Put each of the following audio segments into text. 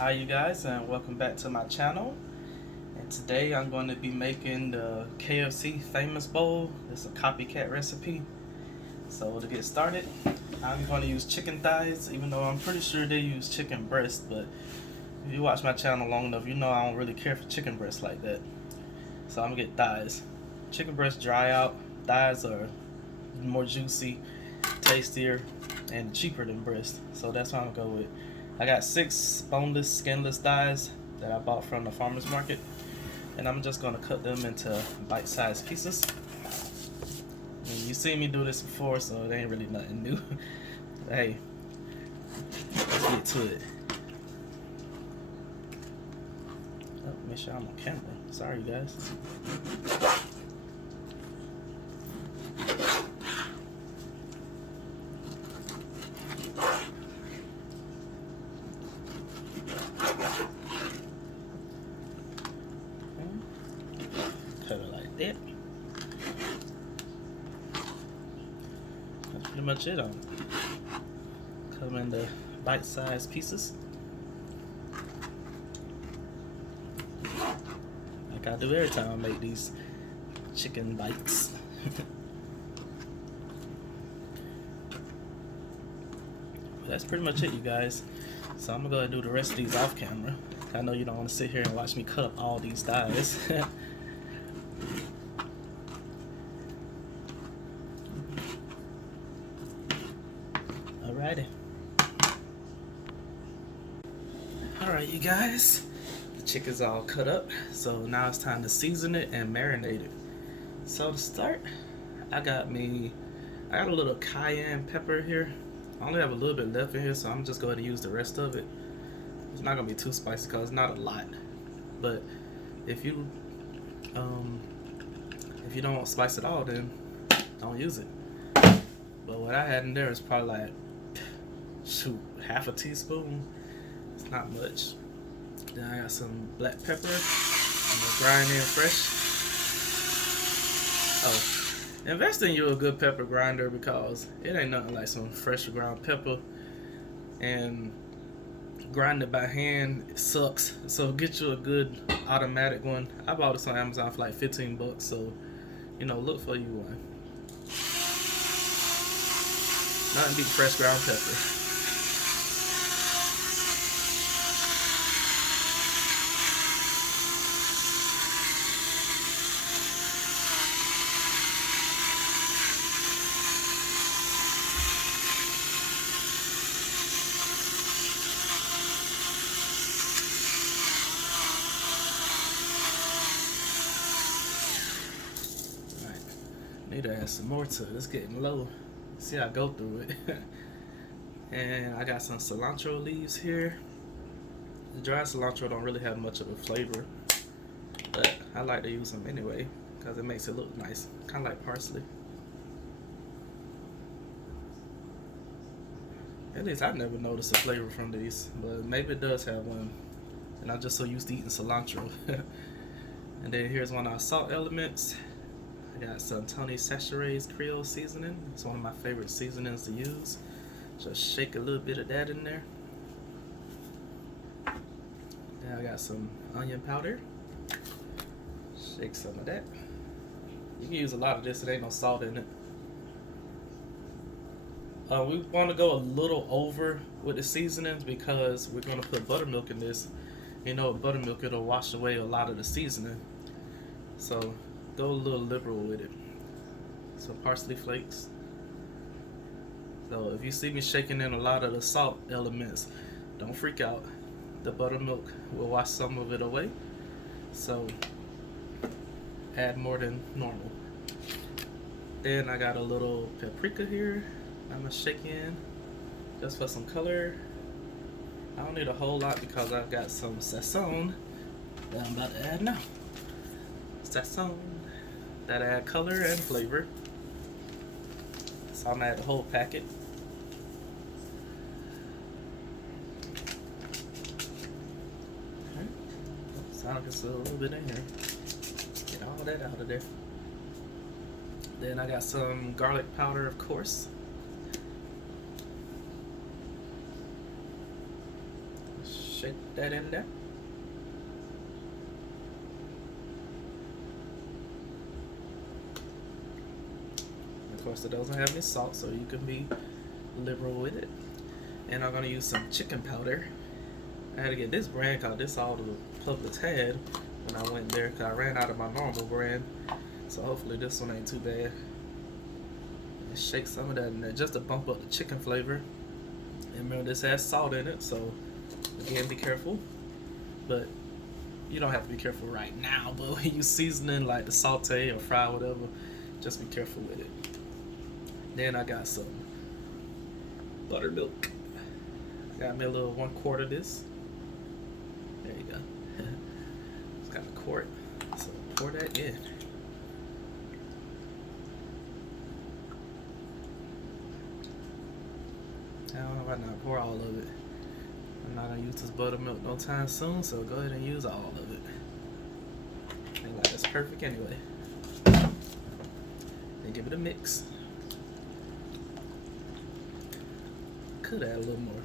Hi you guys, and welcome back to my channel. And today I'm going to be making the KFC Famous Bowl. It's a copycat recipe. So to get started, I'm going to use chicken thighs, even though I'm pretty sure they use chicken breast. But if you watch my channel long enough, you know I don't really care for chicken breast like that. So I'm going to get thighs. Chicken breasts dry out. Thighs are more juicy, tastier, and cheaper than breast. So that's what I'm going to go with. I got 6 boneless, skinless thighs that I bought from the farmer's market, and I'm just gonna cut them into bite-sized pieces. And you seen me do this before, so it ain't really nothing new. Hey, let's get to it. Oh, make sure I'm on camera. Sorry, guys. Cut it like that. That's pretty much it. Cut them into bite-sized pieces, like I do every time I make these chicken bites. That's pretty much it, you guys. So I'm gonna go ahead and do the rest of these off camera. I know you don't want to sit here and watch me cut up all these thighs. Alrighty. Alright, you guys. The chicken's all cut up. So now it's time to season it and marinate it. So to start, I got a little cayenne pepper here. I only have a little bit left in here, so I'm just going to use the rest of it. It's not gonna be too spicy because it's not a lot. But if you don't spice at all, then don't use it. But what I had in there is probably like, shoot, half a teaspoon. It's not much. Then I got some black pepper. I'm gonna grind in fresh. Oh, invest in you a good pepper grinder because it ain't nothing like some fresh ground pepper. And grind it by hand, it sucks. So get you a good automatic one. I bought this on Amazon for like 15 bucks. So, you know, look for you one. Nothing beat fresh ground pepper. Need to add some more to it. It's getting low. See how I go through it. And I got some cilantro leaves here. The dry cilantro don't really have much of a flavor, but I like to use them anyway because it makes it look nice, kind of like parsley. At least I never noticed a flavor from these, but maybe it does have one, and I'm just so used to eating cilantro. And then here's one of our salt elements. I got some Tony Chachere's Creole seasoning. It's one of my favorite seasonings to use. Just shake a little bit of that in there. Then I got some onion powder. Shake some of that. You can use a lot of this, there ain't no salt in it. We want to go a little over with the seasonings because we're going to put buttermilk in this. You know, with buttermilk, it'll wash away a lot of the seasoning. So go a little liberal with it. Some parsley flakes. So if you see me shaking in a lot of the salt elements, don't freak out. The buttermilk will wash some of it away. So add more than normal. Then I got a little paprika here. I'm gonna shake in just for some color. I don't need a whole lot because I've got some sazon that I'm about to add now. Sazon that add color and flavor. So I'm gonna add the whole packet. Okay. Sound like it's a little bit in here. Get all that out of there. Then I got some garlic powder, of course. shake that in there. Of course, it doesn't have any salt, so you can be liberal with it. And I'm gonna use some chicken powder. I had to get this brand because this all the Publix had when I went there, because I ran out of my normal brand. So hopefully this one ain't too bad. And shake some of that in there just to bump up the chicken flavor. And remember, this has salt in it, so again, be careful. But you don't have to be careful right now, but when you seasoning like the saute or fry or whatever, just be careful with it. Then I got some buttermilk. Got me a little 1/4 of this. There you go. It's got a quart, so pour that in. I don't know why not pour all of it. I'm not gonna use this buttermilk no time soon, so go ahead and use all of it. I think like that's perfect anyway. Then give it a mix. Could add a little more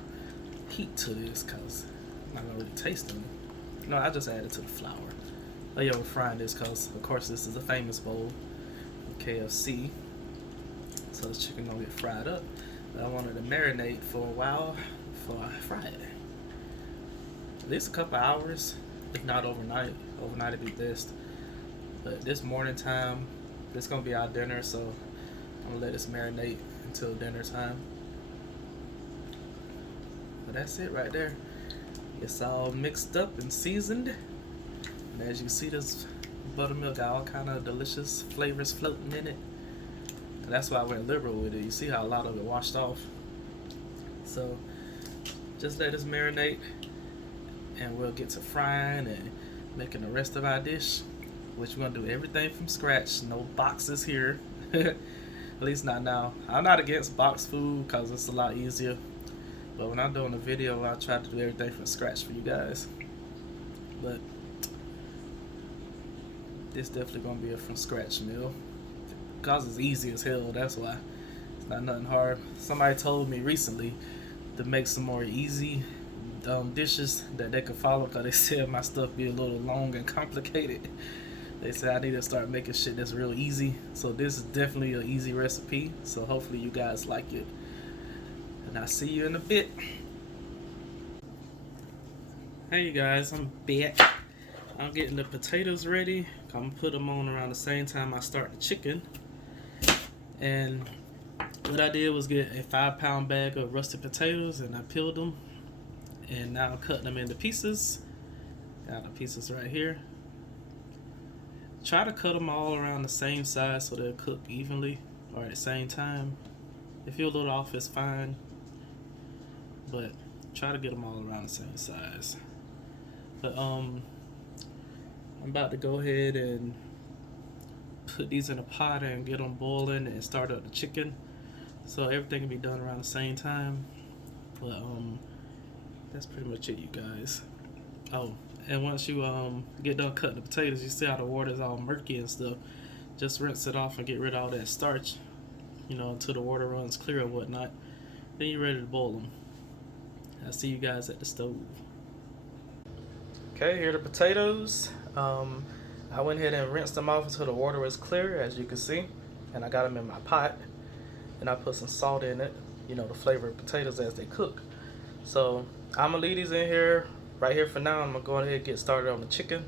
heat to this because I'm not gonna really taste them. No, I just added to the flour. Oh yeah, we're frying this because of course this is a famous bowl from KFC. So the chicken gonna get fried up. But I wanted to marinate for a while before I fry it. At least a couple hours, if not overnight. Overnight would be best. But this morning time, this gonna be our dinner, so I'm gonna let this marinate until dinner time. But that's it right there. It's all mixed up and seasoned. And as you see, this buttermilk got all kind of delicious flavors floating in it. And that's why I went liberal with it. You see how a lot of it washed off. So just let this marinate and we'll get to frying and making the rest of our dish, which we're gonna do everything from scratch. No boxes here. At least not now. I'm not against box food because it's a lot easier. But when I'm doing a video, I try to do everything from scratch for you guys. But this definitely gonna be a from scratch meal. Because it's easy as hell, that's why. It's not nothing hard. Somebody told me recently to make some more easy dishes that they could follow because they said my stuff be a little long and complicated. They said I need to start making shit that's real easy. So this is definitely an easy recipe. So hopefully you guys like it. And I'll see you in a bit. Hey you guys, I'm back. I'm getting the potatoes ready. I'm gonna put them on around the same time I start the chicken. And what I did was get a 5-pound bag of rusted potatoes and I peeled them. And now I'm cutting them into pieces. Got the pieces right here. Try to cut them all around the same size so they'll cook evenly or at the same time. If you're a little off, it's fine. But try to get them all around the same size. But I'm about to go ahead and put these in a pot and get them boiling and start up the chicken. So everything can be done around the same time. But that's pretty much it, you guys. Oh, and once you get done cutting the potatoes, you see how the water is all murky and stuff. Just rinse it off and get rid of all that starch, you know, until the water runs clear and whatnot. Then you're ready to boil them. I'll see you guys at the stove. Okay, here are the potatoes. I went ahead and rinsed them off until the water was clear, as you can see. And I got them in my pot. And I put some salt in it, you know, to flavor potatoes as they cook. So I'm gonna leave these in here, right here for now. I'm gonna go ahead and get started on the chicken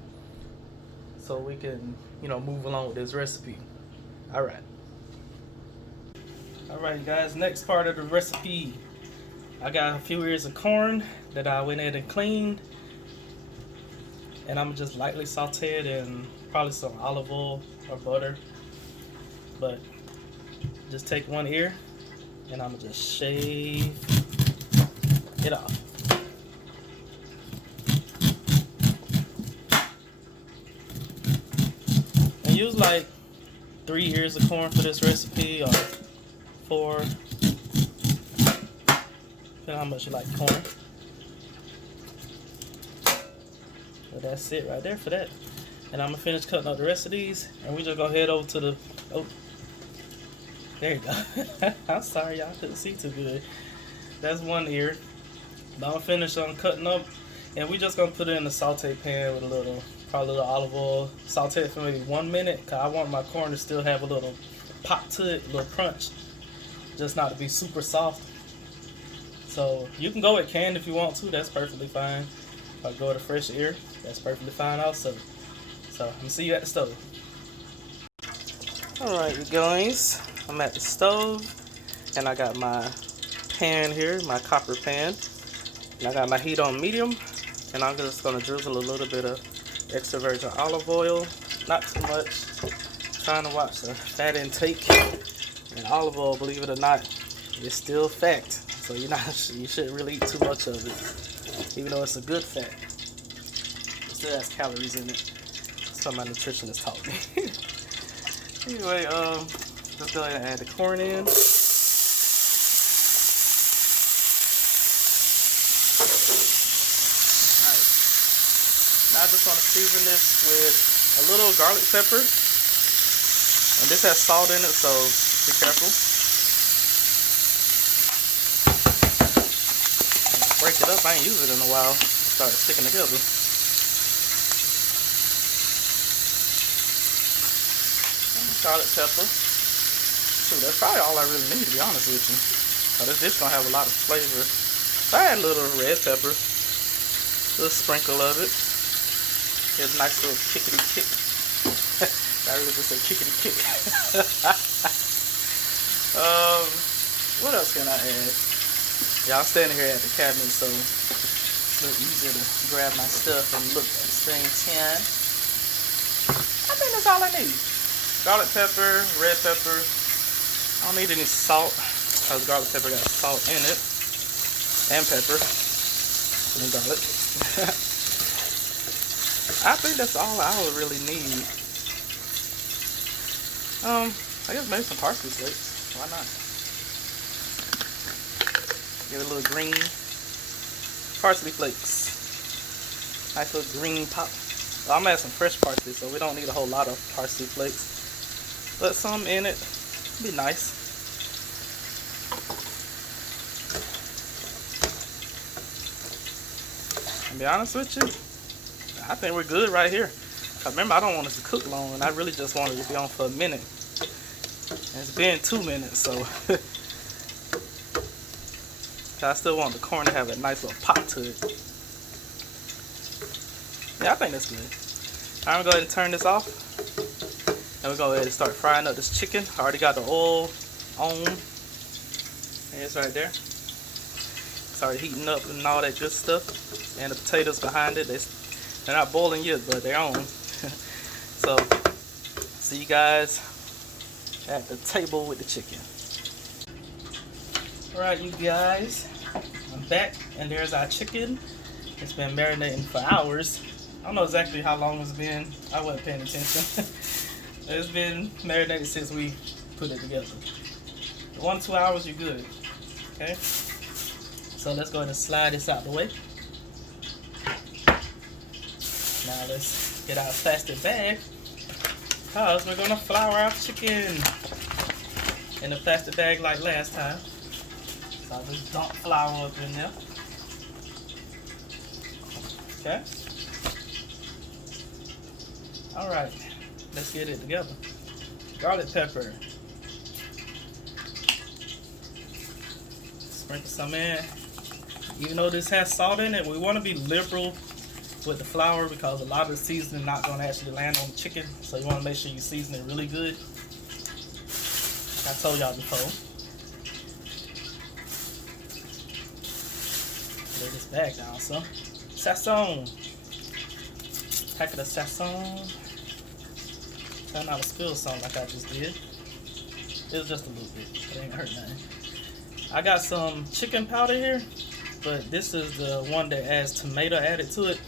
so we can, you know, move along with this recipe. Alright, guys, next part of the recipe. I got a few ears of corn that I went ahead and cleaned. And I'm just lightly saute it in probably some olive oil or butter. But just take one ear and I'm gonna just shave it off. And use like 3 ears of corn for this recipe or 4. Depending on how much you like corn. But that's it right there for that. And I'm gonna finish cutting up the rest of these, and we just go head over to the. Oh, there you go. I'm sorry, y'all couldn't see too good. That's one ear. But I'm gonna finish on cutting up And we just gonna put it in the saute pan with probably a little olive oil. Saute it for maybe 1 minute, cause I want my corn to still have a little pop to it, a little crunch, just not to be super soft. So you can go with canned if you want to. That's perfectly fine. If I go with a fresh ear, that's perfectly fine also. So I'm gonna see you at the stove. All right, you guys, I'm at the stove, and I got my pan here, my copper pan, and I got my heat on medium. And I'm just gonna drizzle a little bit of extra virgin olive oil, not too much. Trying to watch the fat intake. And olive oil, believe it or not, is still fat. So you shouldn't really eat too much of it, even though it's a good fat. It still has calories in it. So my nutritionist taught me. Anyway, let's go ahead and add the corn in. Now I just want to season this with a little garlic pepper. And this has salt in it, so be careful. Break it up, I ain't used it in a while. It started sticking together. And garlic pepper. Shoot, that's probably all I really need, to be honest with you. So this dish gonna have a lot of flavor. So I add a little red pepper. A little sprinkle of it. Get a nice little kickity kick. I really just said kickity kick. What else can I add? Yeah, I'm standing here at the cabinet, so it's a little easier to grab my stuff and look at the same time. I think that's all I need. Garlic pepper, red pepper. I don't need any salt, because garlic pepper got salt in it. And pepper. And garlic. I think that's all I would really need. I guess maybe some parsley flakes. Why not? Give it a little green parsley flakes. Nice little green pop. Well, I'm gonna add some fresh parsley, so we don't need a whole lot of parsley flakes. But some in it would be nice. To be honest with you, I think we're good right here. Cause remember, I don't want it to cook long, and I really just want it to be on for a minute. And it's been 2 minutes, so I still want the corn to have a nice little pop to it. Yeah, I think that's good. I'm gonna go ahead and turn this off, and we're gonna go ahead and start frying up this chicken. I already got the oil on, and it's right there. It's already heating up and all that good stuff, and the potatoes behind it. They're not boiling yet, but they're on. So, see you guys at the table with the chicken. Alright, you guys, I'm back, and there's our chicken. It's been marinating for hours. I don't know exactly how long it's been. I wasn't paying attention. It's been marinated since we put it together. 1 to 2 hours, you're good. Okay? So let's go ahead and slide this out the way. Now let's get our plastic bag, because we're gonna flour our chicken in the plastic bag like last time. So I'll just dump flour up in there. Okay. Alright, let's get it together. Garlic pepper. Sprinkle some in. Even though this has salt in it, we want to be liberal with the flour, because a lot of the seasoning is not going to actually land on the chicken. So you want to make sure you season it really good. Like I told y'all before. Lay this bag down some. Sazon. Packet of sazon. Try not to spill some like I just did. It was just a little bit. It ain't hurt nothing. I got some chicken powder here, but this is the one that has tomato added to it.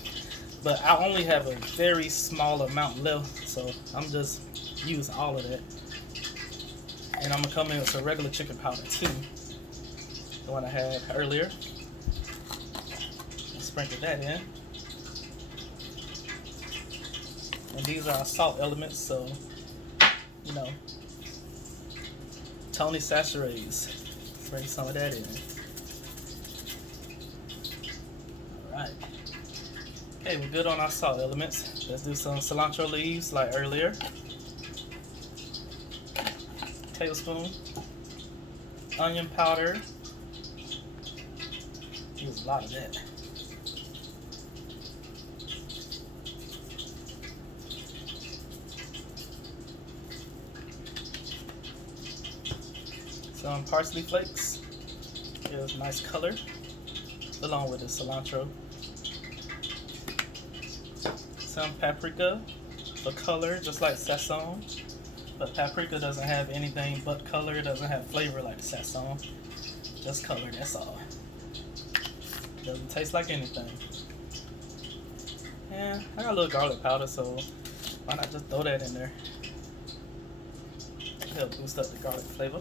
But I only have a very small amount left, so I'm just using all of that. And I'm gonna come in with some regular chicken powder too, the one I had earlier. And sprinkle that in. And these are our salt elements, so you know, Tony Saturates. Bring some of that in. Alright. Okay, we're good on our salt elements. Let's do some cilantro leaves like earlier. Tablespoon. Onion powder. Use a lot of that. Some parsley flakes. Gives nice color along with the cilantro. Some paprika for color, just like sazon. But paprika doesn't have anything but color. It doesn't have flavor like sazon. Just color, that's all. Doesn't taste like anything. And I got a little garlic powder, so why not just throw that in there? Help boost up the garlic flavor.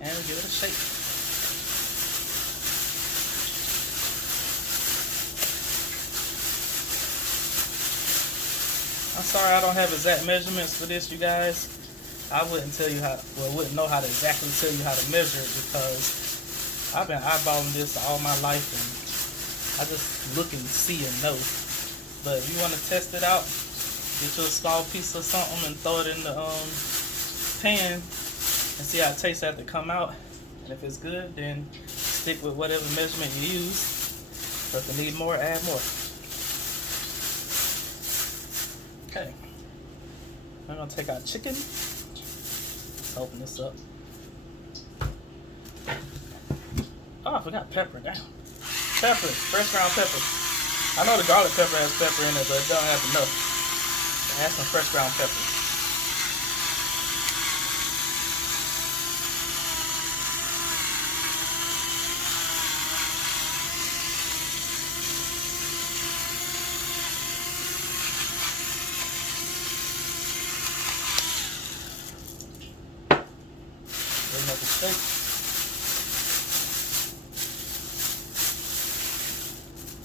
And we give it a shake. I'm sorry I don't have exact measurements for this, you guys. I wouldn't tell you how, well, wouldn't know how to exactly tell you how to measure it because I've been eyeballing this all my life and I just look and see and know. But if you want to test it out, get you a small piece of something and throw it in the pan and see how it tastes after it come out. And if it's good, then stick with whatever measurement you use. But if you need more, add more. Okay, I'm gonna take our chicken. Let's open this up. Oh, I forgot pepper now. Pepper, fresh ground pepper. I know the garlic pepper has pepper in it, but it don't have enough. Add some fresh ground pepper. Make a shake.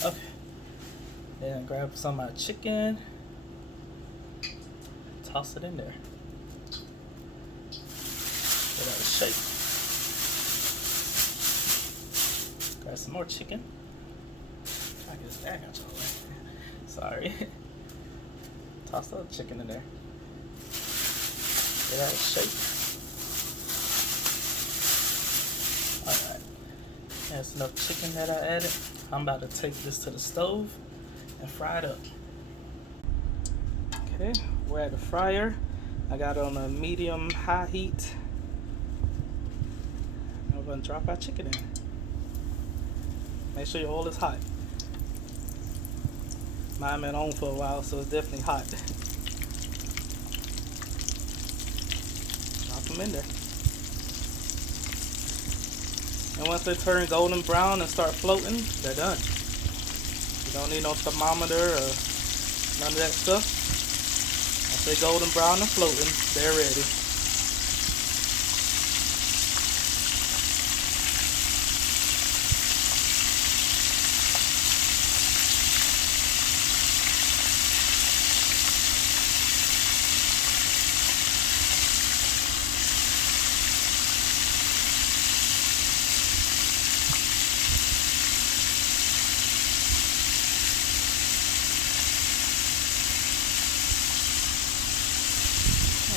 Okay. Then grab some of my chicken. Toss it in there. Give that a shake. Grab some more chicken. I guess that got y'all. Sorry. Toss the chicken in there. Give that a shake. Alright, that's enough chicken that I added. I'm about to take this to the stove and fry it up. Okay, we're at the fryer. I got it on a medium high heat. I'm gonna drop our chicken in. Make sure your oil is hot. Mine been on for a while, so it's definitely hot. Drop them in there. And once they turn golden brown and start floating, they're done. You don't need no thermometer or none of that stuff. Once they're golden brown and floating, they're ready.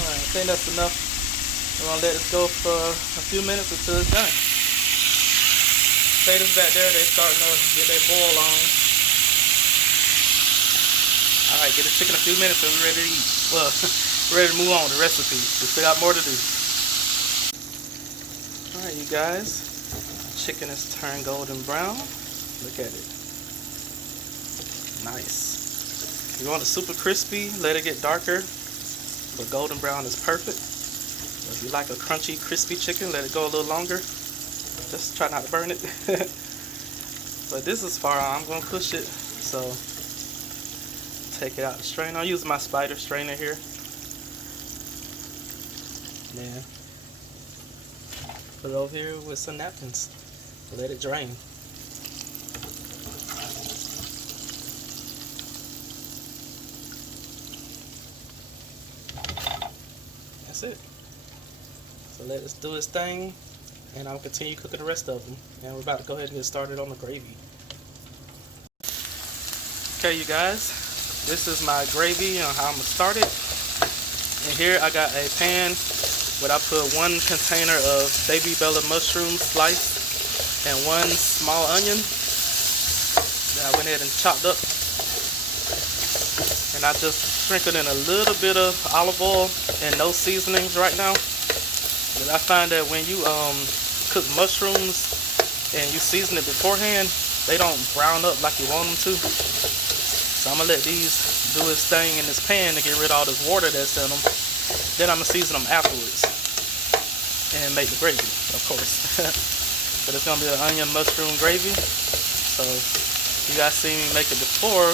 Alright, I think that's enough. We're going to let this go for a few minutes until it's done. Potatoes back there, they're starting to get their boil on. Alright, get the chicken a few minutes and we're ready to eat. Well, we're ready to move on to the recipe. We still got more to do. Alright, you guys. Chicken has turned golden brown. Look at it. Nice. If you want it super crispy, let it get darker. But golden brown is perfect. If you like a crunchy, crispy chicken, let it go a little longer. Just try not to burn it. But this is far on. I'm going to push it. So, take it out the strainer. I'll use my spider strainer here. Then, put it over here with some napkins. Let it drain. That's it. So let us do this thing, and I'll continue cooking the rest of them. And we're about to go ahead and get started on the gravy. Okay, you guys, this is my gravy and how I'm gonna start it. And here I got a pan where I put 1 container of baby bella mushrooms sliced and 1 small onion that I went ahead and chopped up. And I just sprinkled in a little bit of olive oil and no seasonings right now. But I find that when you cook mushrooms and you season it beforehand, they don't brown up like you want them to. So I'm gonna let these do its thing in this pan to get rid of all this water that's in them. Then I'm gonna season them afterwards and make the gravy, of course. But it's gonna be an onion mushroom gravy. So you guys see me make it before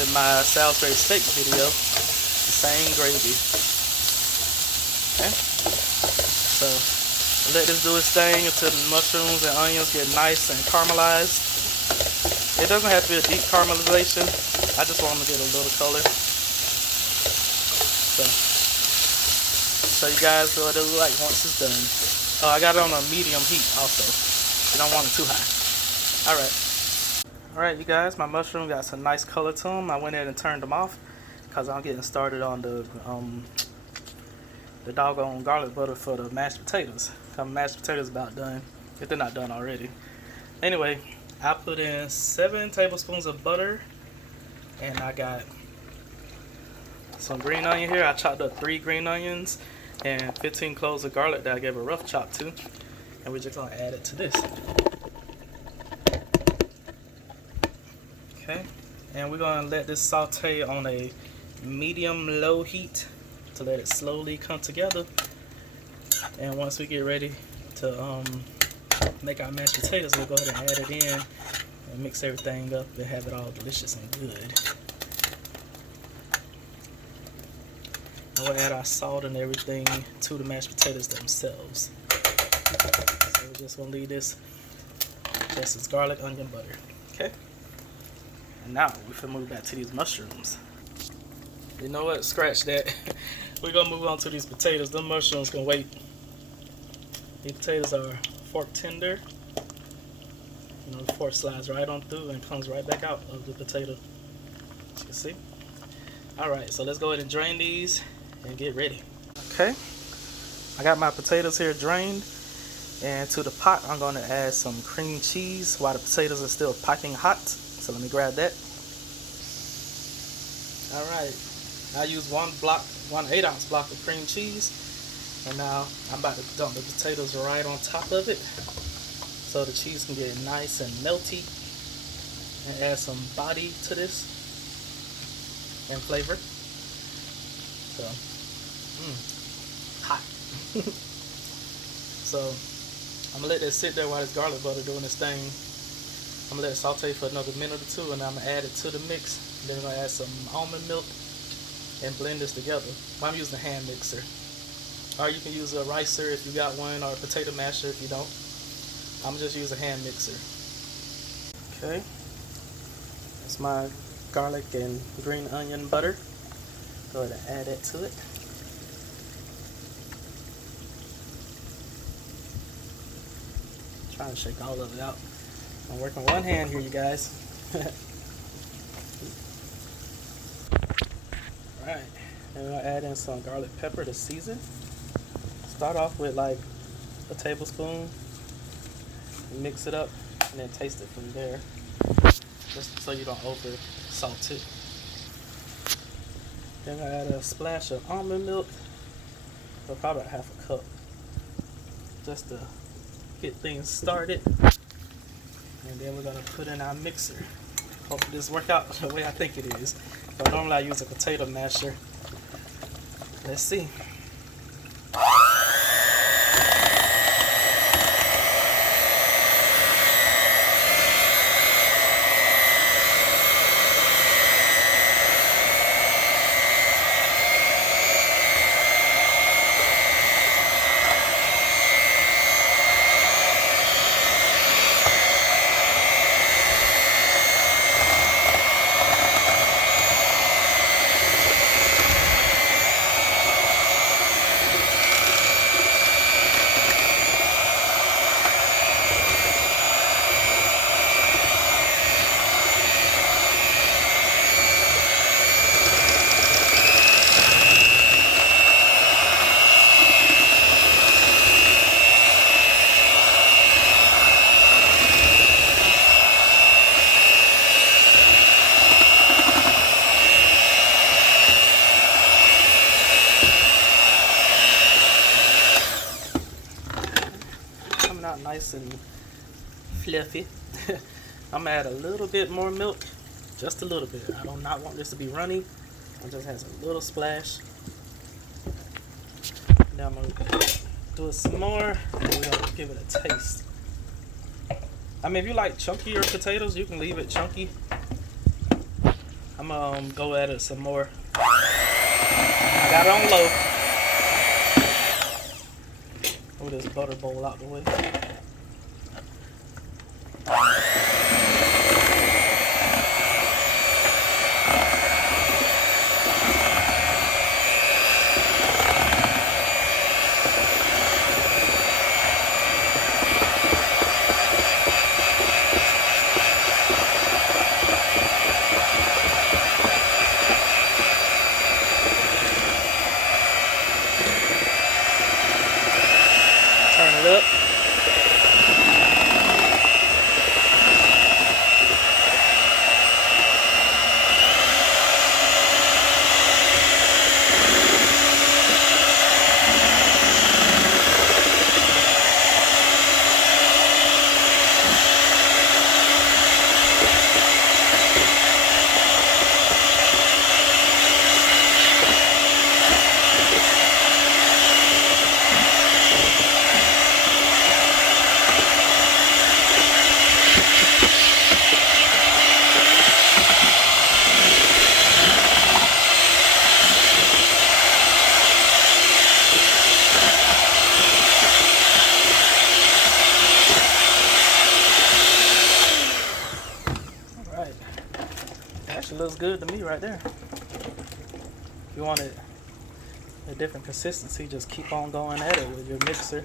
with my Salisbury steak video, the same gravy. Okay, so let this do its thing until the mushrooms and onions get nice and caramelized. It doesn't have to be a deep caramelization. I just want them to get a little color. So show you guys what it looks like once it's done. Oh, I got it on a medium heat also. You don't want it too high. Alright, you guys, my mushroom got some nice color to them. I went ahead and turned them off because I'm getting started on the doggone garlic butter for the mashed potatoes. The mashed potatoes about done, if they're not done already. Anyway, I put in 7 tablespoons of butter, and I got some green onion here. I chopped up 3 green onions and 15 cloves of garlic that I gave a rough chop to, and we're just gonna add it to this. Okay, and we're gonna let this saute on a medium-low heat to let it slowly come together. And once we get ready to make our mashed potatoes, we'll go ahead and add it in and mix everything up and have it all delicious and good. And we'll add our salt and everything to the mashed potatoes themselves. So we're just gonna leave this just as garlic, onion, butter. Okay. And now we can move back to these mushrooms. You know what? Scratch that. We're gonna move on to these potatoes. The mushrooms can wait. These potatoes are fork tender. You know, the fork slides right on through and comes right back out of the potato. As you can see. Alright, so let's go ahead and drain these and get ready. Okay. I got my potatoes here drained. And to the pot, I'm going to add some cream cheese while the potatoes are still piping hot. So let me grab that. Alright. I use 1 8-ounce block of cream cheese. And now I'm about to dump the potatoes right on top of it so the cheese can get nice and melty, and add some body to this and flavor. So, hot. So I'm gonna let that sit there while this garlic butter doing this thing. I'm gonna let it saute for another minute or 2, and I'm gonna add it to the mix. Then I'm gonna add some almond milk and blend this together. I'm using a hand mixer. Or you can use a ricer if you got one, or a potato masher if you don't. I'm just use a hand mixer. Okay. That's my garlic and green onion butter. Go ahead and add that to it. Trying to shake all of it out. I'm working one hand here, you guys. Alright. And we'll add in some garlic pepper to season. Start off with like a tablespoon, mix it up, and then taste it from there, just so you don't over salt it. Then I add a splash of almond milk, so probably about half a cup, just to get things started. And then we're gonna put in our mixer. Hopefully this works out the way I think it is. But normally I use a potato masher. Let's see. nice and fluffy. I'm gonna add a little bit more milk, just a little bit. I do not want this to be runny. It just has a little splash. Now I'm gonna do it some more, and we're gonna give it a taste. I mean, if you like chunkier potatoes, you can leave it chunky. I'm gonna go at it some more. I got it on low. Move this butter bowl out the way. Turn it up. Alright. Actually looks good to me right there. If you want it a different consistency, just keep on going at it with your mixer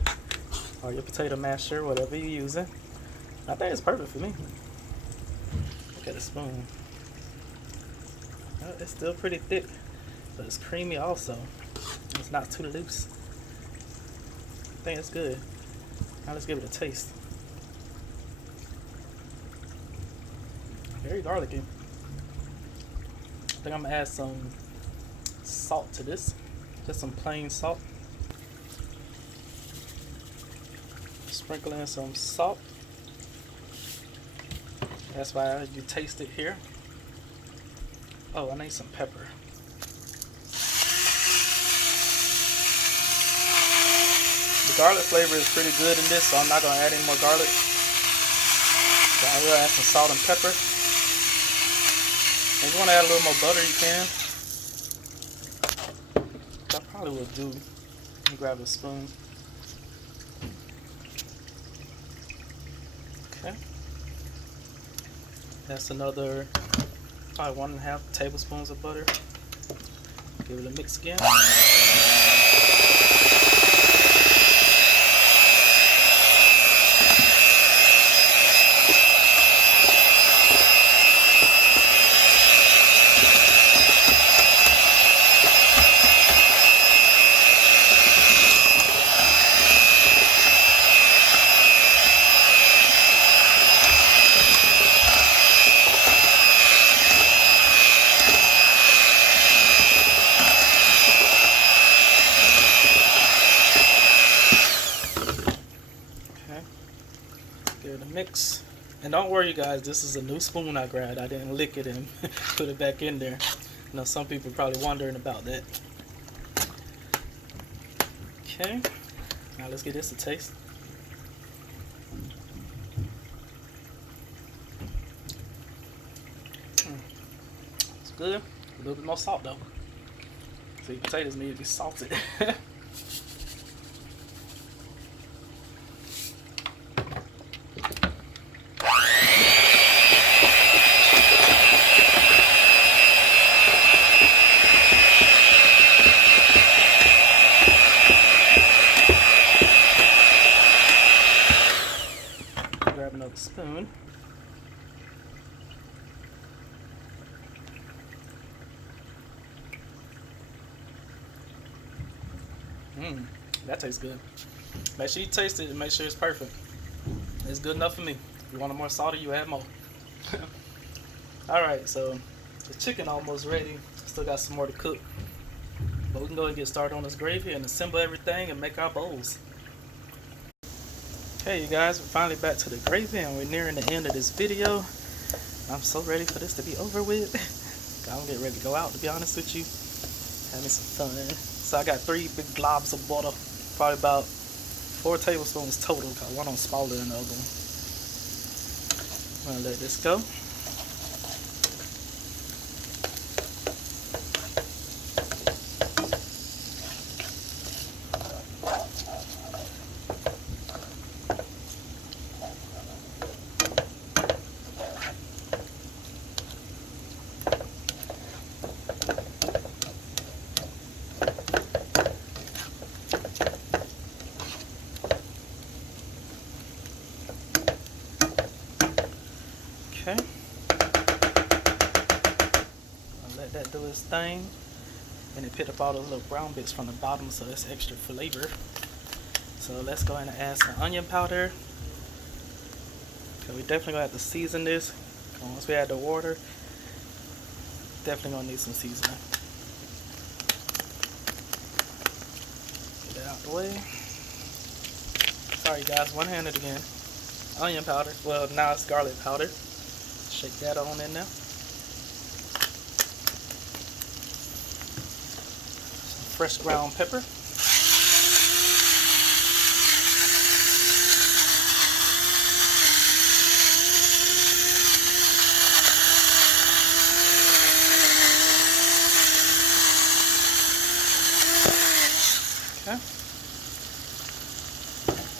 or your potato masher, whatever you're using. I think it's perfect for me. Look at the spoon. It's still pretty thick, but it's creamy also. It's not too loose. I think it's good. Now let's give it a taste. Very garlicky. I think I'm gonna add some salt to this. Just some plain salt. Sprinkle in some salt. That's why you taste it here. Oh, I need some pepper. The garlic flavor is pretty good in this, so I'm not gonna add any more garlic. So I will add some salt and pepper. If you want to add a little more butter, you can. I probably will do. Let me grab a spoon. Okay. That's another probably 1.5 tablespoons of butter. Give it a mix again. Give it a mix. And don't worry, you guys, this is a new spoon I grabbed. I didn't lick it and put it back in there. You know, some people are probably wondering about that. Okay, now let's give this a taste. It's good. A little bit more salt though. See, potatoes need to be salted. Grab another spoon. That tastes good. Make sure you taste it and make sure it's perfect. It's good enough for me. If you want it more salty, you add more. Alright, so the chicken almost ready. Still got some more to cook. But we can go ahead and get started on this gravy and assemble everything and make our bowls. Okay, you guys, we're finally back to the gravy and we're nearing the end of this video. I'm so ready for this to be over with. I'm getting ready to go out, to be honest with you. Having some fun. So I got 3 big globs of butter, probably about 4 tablespoons total, because one on smaller than the other one. I'm gonna let this go. Okay, I'll let that do its thing, and it picked up all those little brown bits from the bottom, so that's extra flavor. So let's go ahead and add some onion powder. Okay, we definitely gonna have to season this. Once we add the water, definitely gonna need some seasoning. Get that out the way. Sorry guys, one-handed again. Onion powder, well now it's garlic powder. Shake that on in there. Some fresh ground pepper. Okay.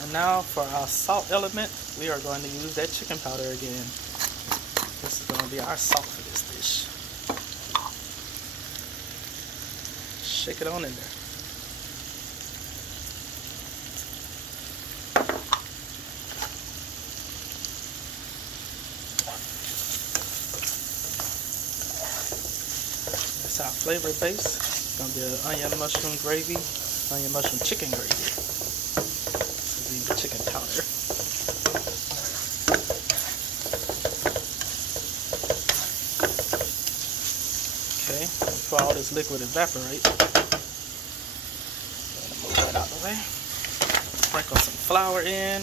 And now for our salt element, we are going to use that chicken powder again. This is going to be our salt for this dish. Shake it on in there. That's our flavor base. It's going to be an onion mushroom gravy, onion mushroom chicken gravy. This will be the chicken powder. Before all this liquid evaporate, move that out the way. Sprinkle some flour in.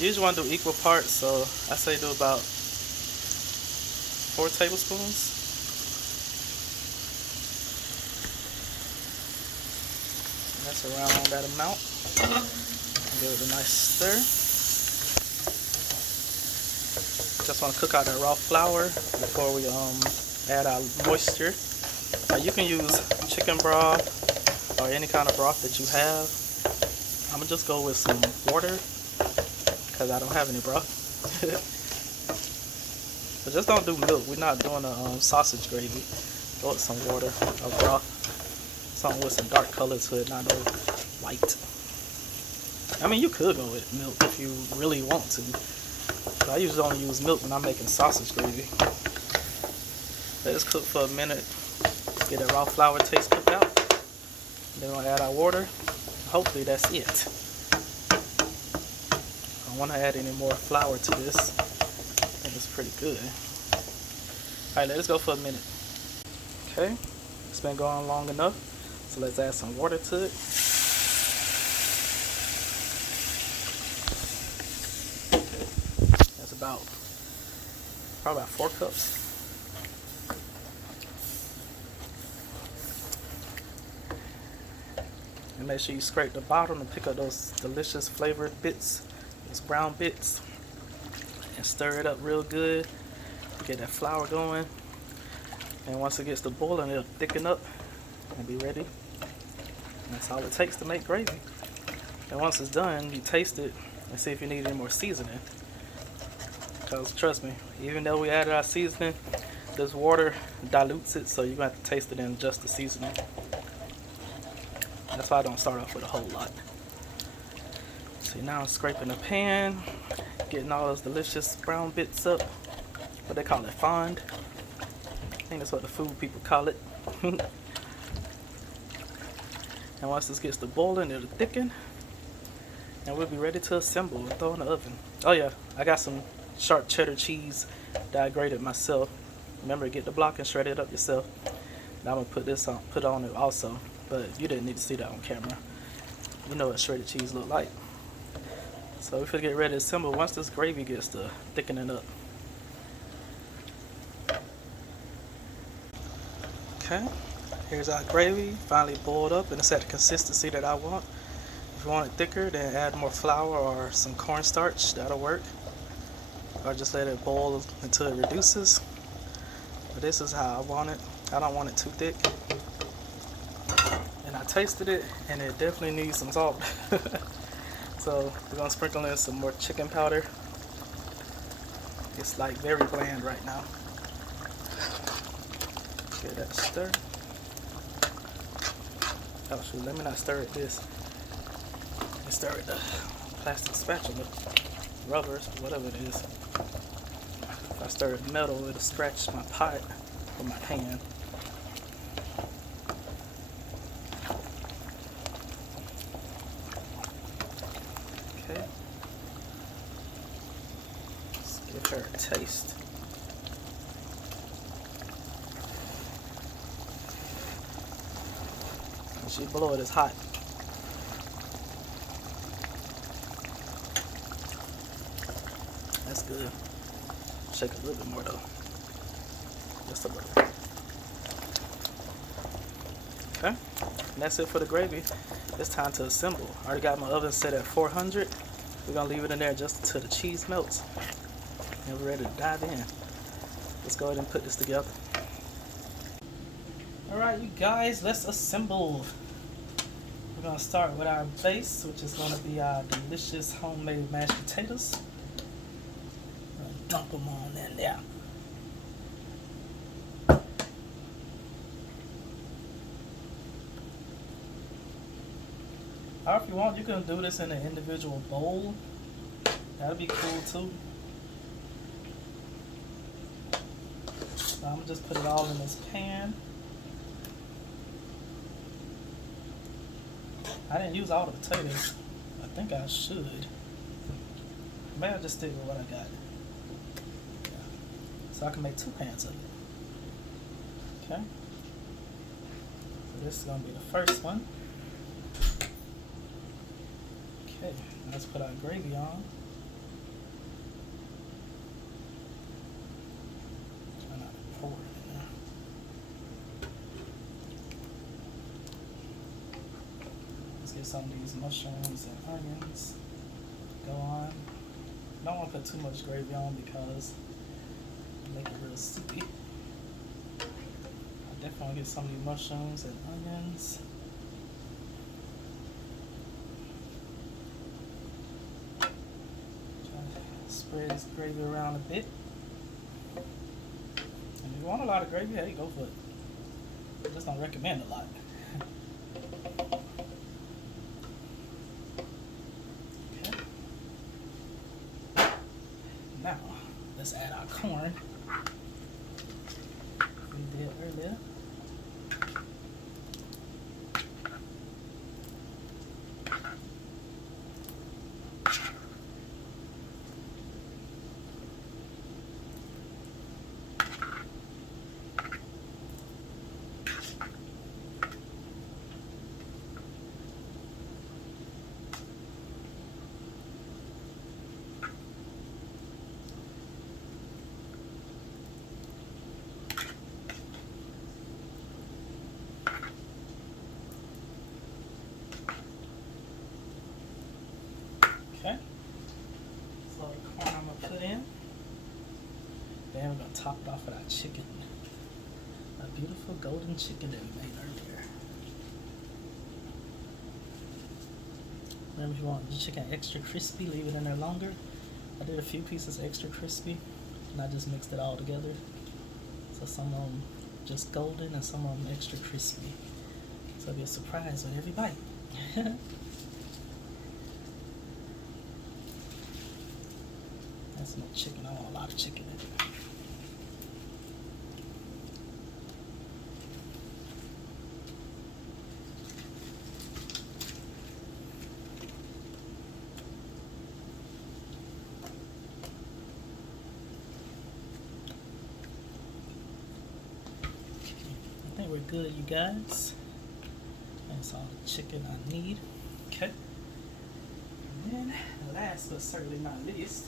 You usually want to do equal parts, so I say do about 4 tablespoons. That's around that amount. Give it a nice stir. Just want to cook out that raw flour before we add our moisture. You can use chicken broth or any kind of broth that you have. I'm gonna just go with some water because I don't have any broth. But just don't do milk. We're not doing a sausage gravy. Go with some water or broth. Something with some dark color to it, not no white. I mean, you could go with milk if you really want to. But I usually only use milk when I'm making sausage gravy. Let this cook for a minute, get that raw flour taste cooked out. Then we'll add our water. Hopefully that's it. I don't want to add any more flour to this. I think it's pretty good. Alright, let this go for a minute. Okay, it's been going long enough, so let's add some water to it. That's probably about 4 cups. And make sure you scrape the bottom and pick up those delicious flavored bits, those brown bits, and stir it up real good. Get that flour going. And once it gets to boiling, it'll thicken up and be ready. And that's all it takes to make gravy. And once it's done, you taste it and see if you need any more seasoning. Because trust me, even though we added our seasoning, this water dilutes it, so you're going to have to taste it and adjust the seasoning. That's why I don't start off with a whole lot. See, now I'm scraping the pan, getting all those delicious brown bits up. What they call it, fond. I think that's what the food people call it. And once this gets to boiling, it'll thicken. And we'll be ready to assemble and throw in the oven. Oh yeah, I got some sharp cheddar cheese that I grated myself. Remember, get the block and shred it up yourself. And I'm gonna put on it also. But you didn't need to see that on camera. You know what shredded cheese look like. So we're gonna get ready to assemble once this gravy gets to thickening up. Okay, here's our gravy, finally boiled up and it's at the consistency that I want. If you want it thicker, then add more flour or some cornstarch, that'll work. Or just let it boil until it reduces. But this is how I want it. I don't want it too thick. And I tasted it and it definitely needs some salt. So we're gonna sprinkle in some more chicken powder. It's like very bland right now. Get that stir. Oh shoot, let me not stir it this. Let me stir it the plastic spatula, rubbers, whatever it is. If I stir it metal, it'll scratch my pot or my hand. Okay. Let's give her a taste. She below it is hot. That's good. Shake a little bit more though. Just a little. Okay. And that's it for the gravy. It's time to assemble. I already got my oven set at 400. We're gonna leave it in there just until the cheese melts. And we're ready to dive in. Let's go ahead and put this together. Alright you guys, let's assemble. We're going to start with our base, which is going to be our delicious homemade mashed potatoes. Dump them on in there. Or if you want, you can do this in an individual bowl. That'll be cool too. So I'm going to just put it all in this pan. I didn't use all the potatoes. I think I should. Maybe I'll just stick with what I got. Yeah. So I can make 2 pans of it. Okay. So this is going to be the first one. Okay. Let's put our gravy on. Try not to pour it in there. Get some of these mushrooms and onions. Go on. Don't want to put too much gravy on because it'll make it real soupy. I definitely want to get some of these mushrooms and onions. Try to spread this gravy around a bit. And if you want a lot of gravy, hey, go for it. I just don't recommend a lot. Now, let's add our corn. We did earlier. Okay. So the corn I'm going to put in. Then we're going to top it off with our chicken. A beautiful golden chicken that we made earlier. Remember, if you want your chicken extra crispy, leave it in there longer. I did a few pieces extra crispy, and I just mixed it all together. So some of them just golden and some of them extra crispy. So it'll be a surprise with every bite. That's no chicken. I want a lot of chicken in it. I think we're good, you guys. That's all the chicken I need. Okay. And then last but certainly not least,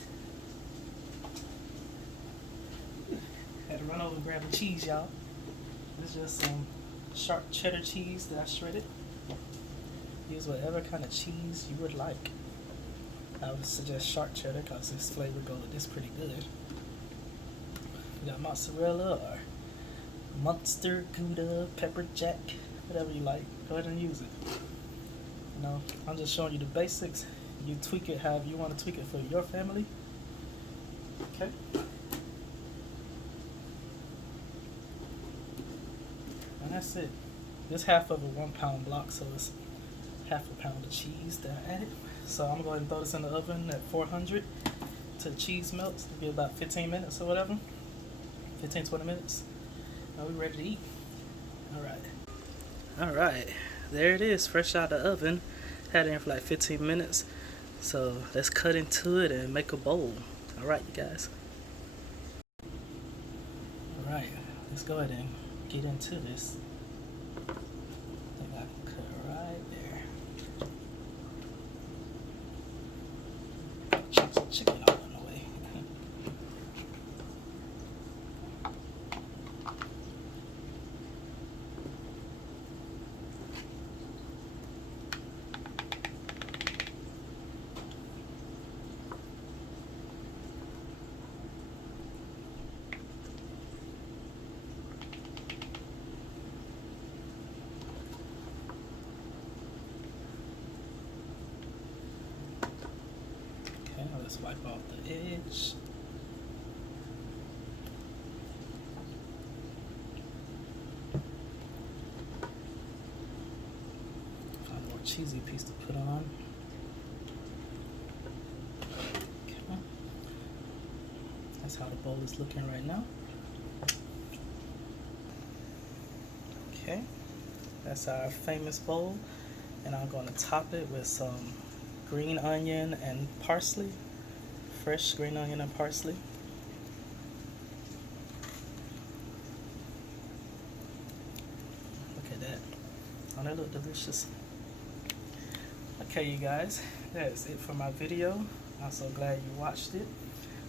had to run over and grab the cheese, y'all. This is just some sharp cheddar cheese that I shredded. Use whatever kind of cheese you would like. I would suggest sharp cheddar because this flavor goes with this pretty good. You got mozzarella or Munster, Gouda, pepper jack, whatever you like. Go ahead and use it. You know, I'm just showing you the basics. You tweak it however you want to tweak it for your family. Okay. And that's it. This half of a 1 pound block, so it's half a pound of cheese that I added. So I'm going to go ahead and throw this in the oven at 400 till the cheese melts. It'll be about 15 minutes or whatever. 15-20 minutes. Now we're ready to eat. Alright, there it is, fresh out of the oven. Had it in for like 15 minutes. So let's cut into it and make a bowl. Alright, you guys. Alright, let's go ahead and get into this. I think I can cut it right there. Chop some chicken all in the way. Let's wipe off the edge. Find a more cheesy piece to put on. Okay. That's how the bowl is looking right now. Okay, that's our famous bowl, and I'm going to top it with some green onion and parsley. Fresh green onion and parsley. Look at that. Oh, that look delicious. Okay, you guys, that's it for my video. I'm so glad you watched it.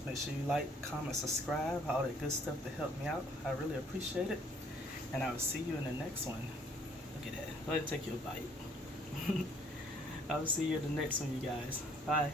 Make sure you like, comment, subscribe, all that good stuff to help me out. I really appreciate it. And I will see you in the next one. Look at that. Go ahead and take your bite. I will see you in the next one, you guys. Bye.